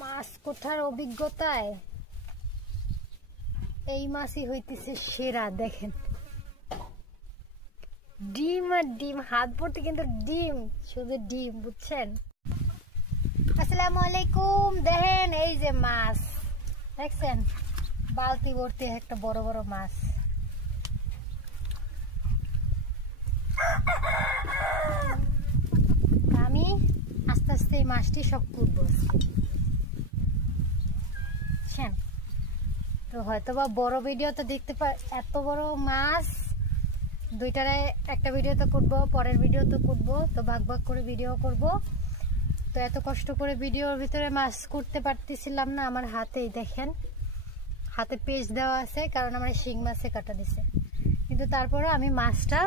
মাছ কোঠার অভিজ্ঞতায় এই মাছই হইতেছে সেরা। দেখেন ডিম আর ডিম, হাত ভর্তি কিন্তু ডিম, শুধু ডিম, বুঝছেন? আসসালামু আলাইকুম। দেখেন এই যে মাছ দেখছেন, বালতি ভর্তি একটা বড় বড় মাছ। আমি আস্তে আস্তে এই মাছটি সব কুটবো। তো হয়তো বা বড় ভিডিও তো দেখতে পাই, এত বড় মাছ দুইটারে একটা ভিডিও তো করবো, পরের ভিডিও তো করবো, তো ভাগ ভাগ করে ভিডিও করব। তো এত কষ্ট করে ভিডিওর ভিতরে মাছ করতে পারতেছিলাম না। আমার হাতেই দেখেন, হাতে পেস্ট দেওয়া আছে, কারণ আমার শিং মাছে কাটা দিছে। কিন্তু তারপরে আমি মাছটা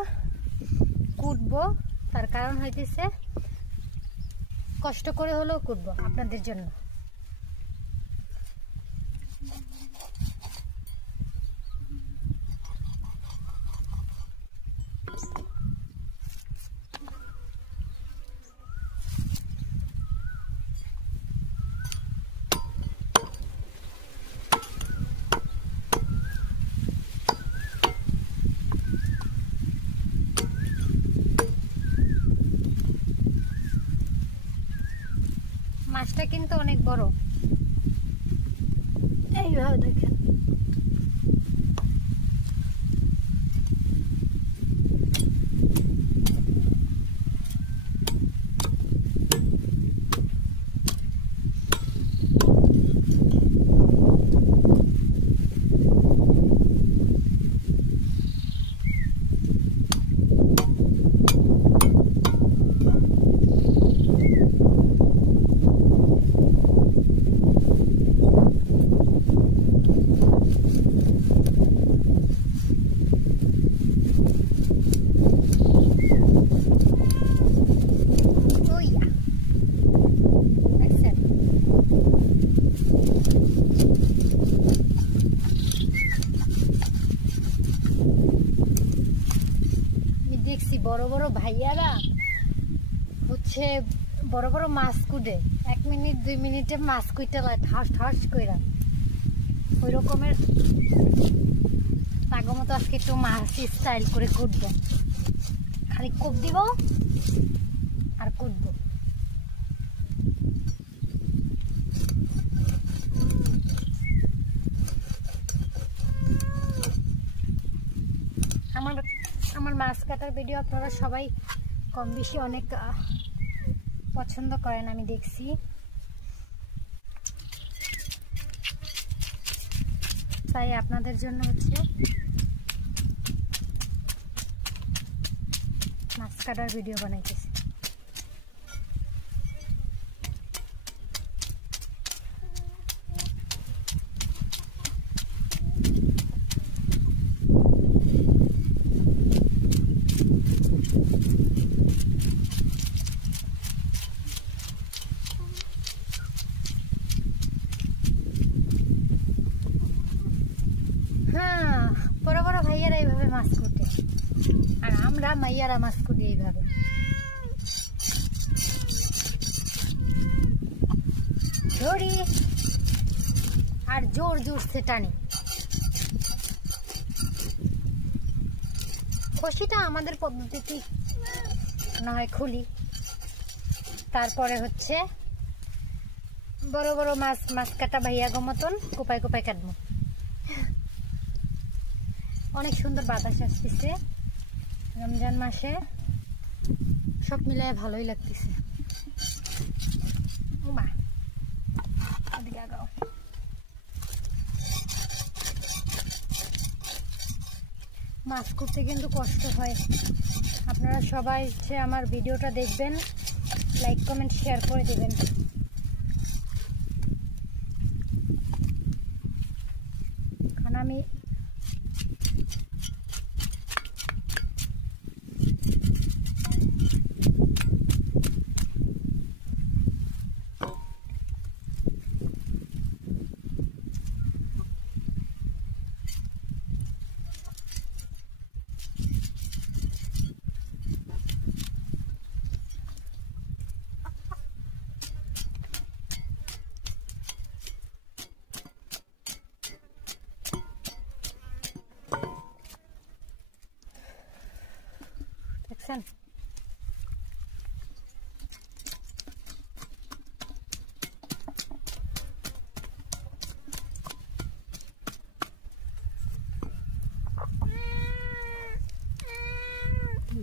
কুটবো, তার কারণ হইতেছে কষ্ট করে হলেও কুটবো আপনাদের জন্য। মাছটা কিন্তু অনেক বড়, এইভাবে দেখেন। দেখছি বড় বড় ভাইয়ারা হচ্ছে বড় বড় মাছ কুটে, 1 মিনিট 2 মিনিটে মাছ কুইটা লয় ঠাস ঠাস কইরা। ওই রকমের পাগো মতো আজকে একটু মাছ স্টাইল করে কুটবো, খালি কোপ দিব আর কুটবো। আমার মাছ কাটার ভিডিও আপনারা সবাই কম বেশি অনেক পছন্দ করেন, আমি দেখছি। তাই আপনাদের জন্য হচ্ছে মাছ কাটার ভিডিও বানাইতেছি। হ্যাঁ, বড় বড় ভাইয়ারা এইভাবে মাছ কুটে, আর আমরা মাইয়ারা মাছ কুটি এইভাবে। ধরি আর জোর জোর সে টানি। খসিটা আমাদের পদ্ধতিতে না হয় খুলি, তারপরে হচ্ছে বড় বড় মাছ কাটা ভাইয়া গো মতন কোপায় কোপায় কাটবো। অনেক সুন্দর বাতাস আসতেছে রমজান মাসে, সব মিলায় ভালোই লাগতেছে। মাছ করতে কিন্তু কষ্ট হয়। আপনারা সবাই হচ্ছে আমার ভিডিওটা দেখবেন, লাইক কমেন্ট শেয়ার করে দেবেন। কারণ আমি দেখছেন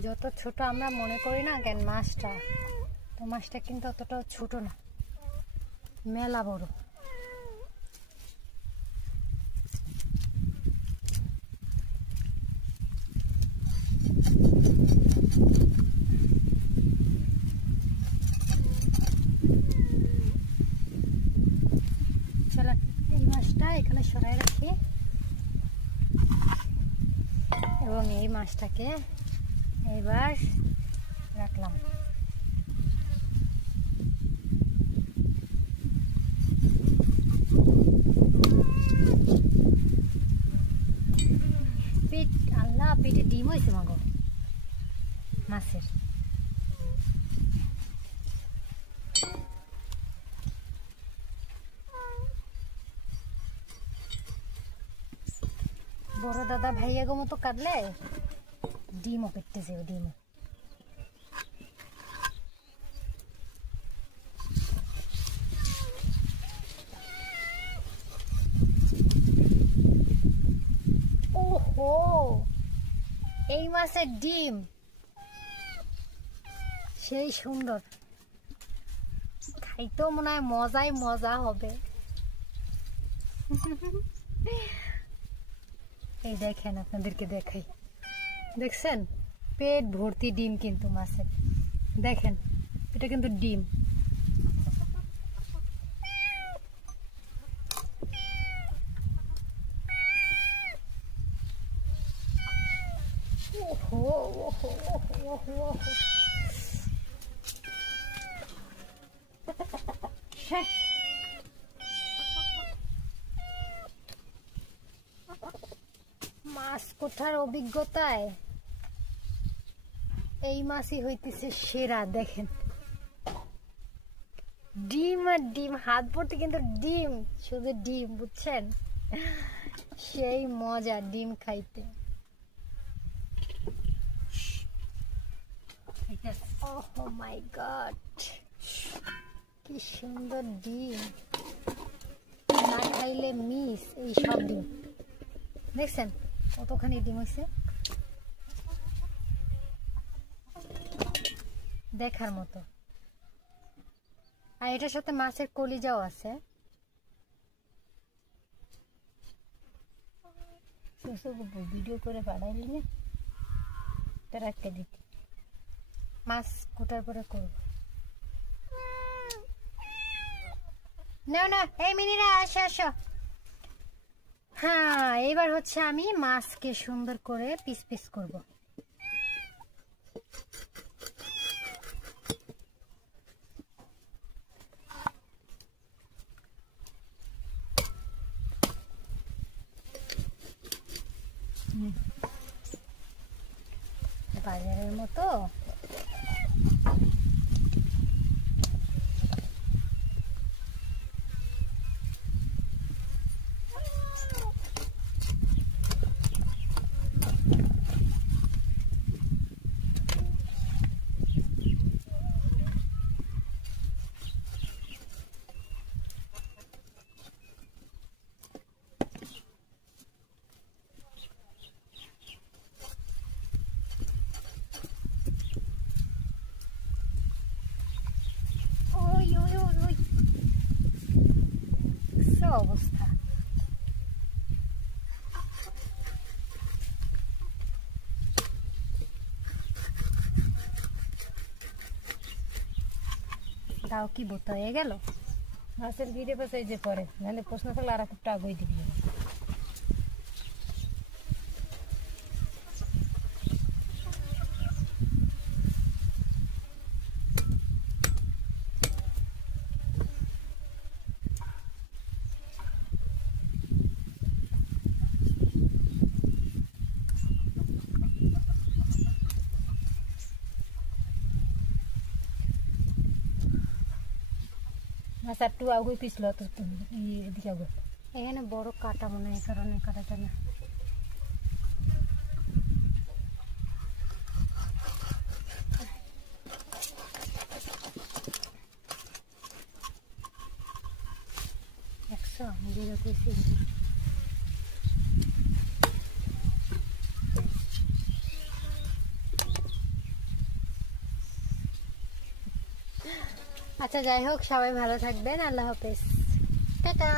যত ছোট আমরা মনে করি না কেন মাছটা, তো মাছটা কিন্তু অতটাও ছোট না, মেলা বড়। চলেন এই মাছটা এখানে সরাই রাখি এবং এই মাছটাকে এইবার রাখলাম। পেট আল্লাহ, পেটে ডিম হয়েছে মাগো মাছের। বড় দাদা ভাইয়া গো মতো কাটলে ডিমও পেটতেছে, ডিমও। ওহো, এই মাছের ডিম সেই সুন্দর, খাইতেও মনে হয় মজাই মজা হবে। এই দেখেন, আপনাদেরকে দেখাই, দেখছেন পেট ভর্তি ডিম কিন্তু মাছের। দেখেন এটা কিন্তু ডিম। ওহো ওহো ওহো ওহো, মাছ কোঠার অভিজ্ঞতায় এই মাছই হইতেছে সেরা। দেখেন ডিম আর ডিম, হাত ভর্তি কিন্তু ডিম, শুধু ডিম, বুঝছেন? সেই মজা ডিম খাইতে। ওহ মাই গড, কি সুন্দর ডিম, না খাইলে মিস এই সব ডিম। দেখছেন কতখানি ডিম হয়েছে, দেখার মতো। আর এটার সাথে মাছের কলিজাও আছে। ভিডিও করে পাঠাইলি না, তার একটা দিতে মাছ কুটার পরে করবো। না না এই মিনিরা আসো আসো। হ্যাঁ, এবার হচ্ছে আমি মাছকে সুন্দর করে পিস পিস করব। বাজারের মতো অবস্থা। দাও কি বোতা হয়ে গেল মাছের ভিড়ে পাশে যে পরে, নাহলে প্রশ্ন থাকলে আর একটু আগুই দিবি। মাছ একটু আগুই পিছলো, তো এদিকে আগুই। এখানে বড় কাটা মনে হয়, এই কারণে কাটাটা না। দেখছো জিরো কইছি আচ্ছা যাই হোক সবাই ভালো থাকবেন আল্লাহ হাফেজ টাটা